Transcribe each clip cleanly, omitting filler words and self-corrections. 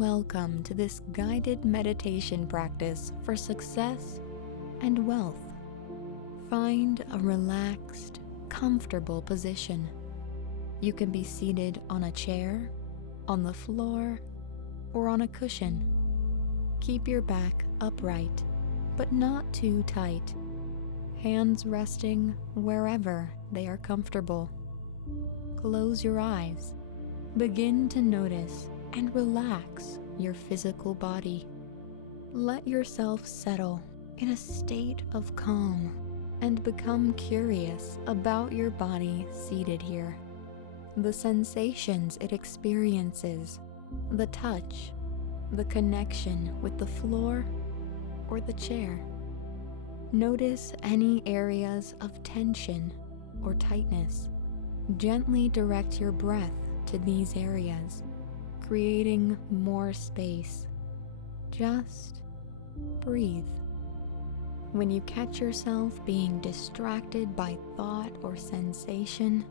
welcome to this guided meditation practice for success and wealth. Find a relaxed, comfortable position. You can be seated on a chair, on the floor, or on a cushion. Keep your back upright, but not too tight. Hands resting wherever they are comfortable. Close your eyes. Begin to notice and relax your physical body. Let yourself settle in a state of calm and become curious about your body seated here. The sensations it experiences, the touch, the connection with the floor or the chair. Notice any areas of tension or tightness. Gently direct your breath to these areas, creating more space. Just breathe. When you catch yourself being distracted by thought or sensation,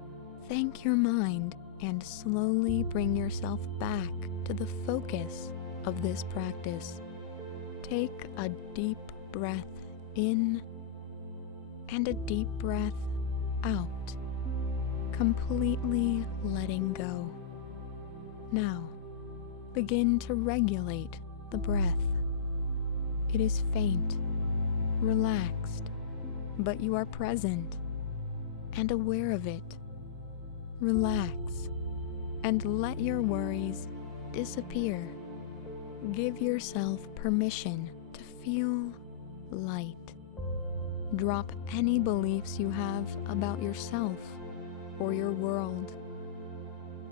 thank your mind and slowly bring yourself back to the focus of this practice. Take a deep breath in and a deep breath out, completely letting go. Now, begin to regulate the breath. It is faint, relaxed, but you are present and aware of it. Relax and let your worries disappear. Give yourself permission to feel light. Drop any beliefs you have about yourself or your world.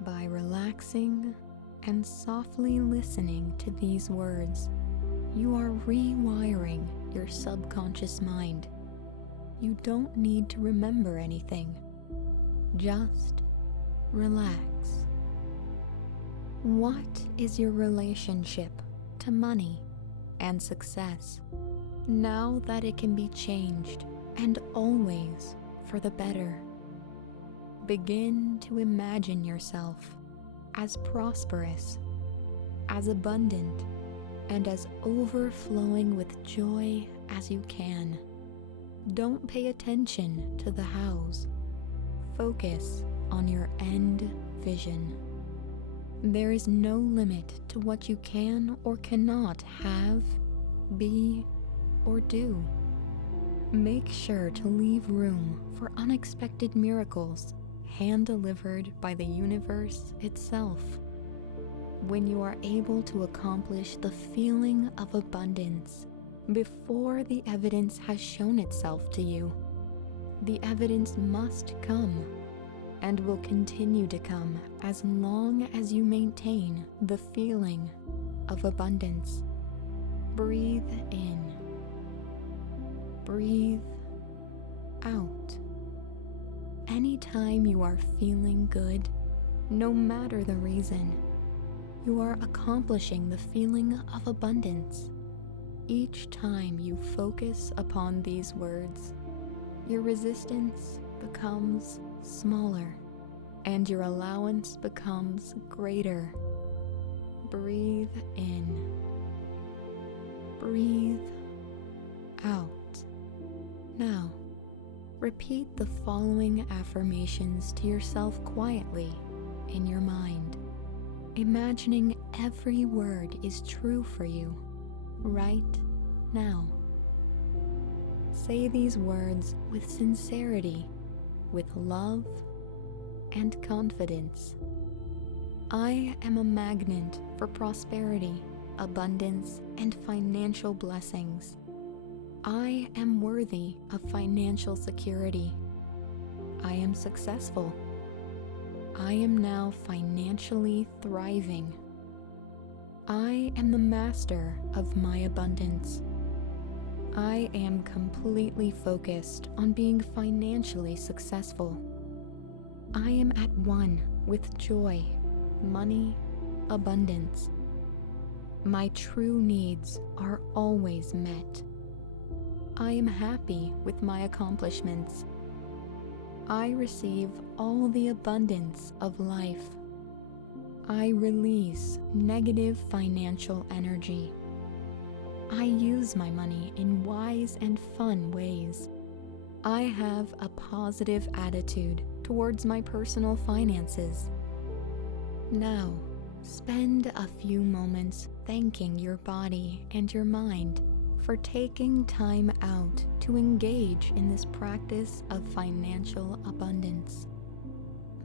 By relaxing and softly listening to these words, you are rewiring your subconscious mind. You don't need to remember anything. Just relax. What is your relationship to money and success, now that it can be changed and always for the better? Begin to imagine yourself as prosperous, as abundant, and as overflowing with joy as you can. Don't pay attention to the hows. Focus on your end vision. There is no limit to what you can or cannot have, be, or do. Make sure to leave room for unexpected miracles, hand-delivered by the universe itself. When you are able to accomplish the feeling of abundance before the evidence has shown itself to you, the evidence must come and will continue to come as long as you maintain the feeling of abundance. Breathe in. Breathe out. Anytime you are feeling good, no matter the reason, you are accomplishing the feeling of abundance. Each time you focus upon these words, your resistance becomes smaller and your allowance becomes greater. Breathe in. Breathe out. Now, repeat the following affirmations to yourself quietly in your mind, imagining every word is true for you right now. Say these words with sincerity, with love and confidence. I am a magnet for prosperity, abundance, and financial blessings. I am worthy of financial security. I am successful. I am now financially thriving. I am the master of my abundance. I am completely focused on being financially successful. I am at one with joy, money, abundance. My true needs are always met. I am happy with my accomplishments. I receive all the abundance of life. I release negative financial energy. I use my money in wise and fun ways. I have a positive attitude towards my personal finances. Now, spend a few moments thanking your body and your mind for taking time out to engage in this practice of financial abundance.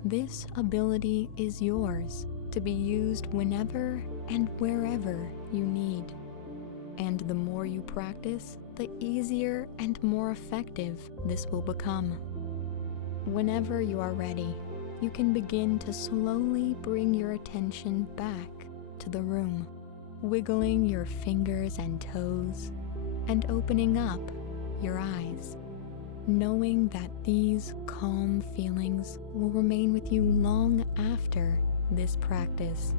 This ability is yours to be used whenever and wherever you need. And the more you practice, the easier and more effective this will become. Whenever you are ready, you can begin to slowly bring your attention back to the room, wiggling your fingers and toes, and opening up your eyes, knowing that these calm feelings will remain with you long after this practice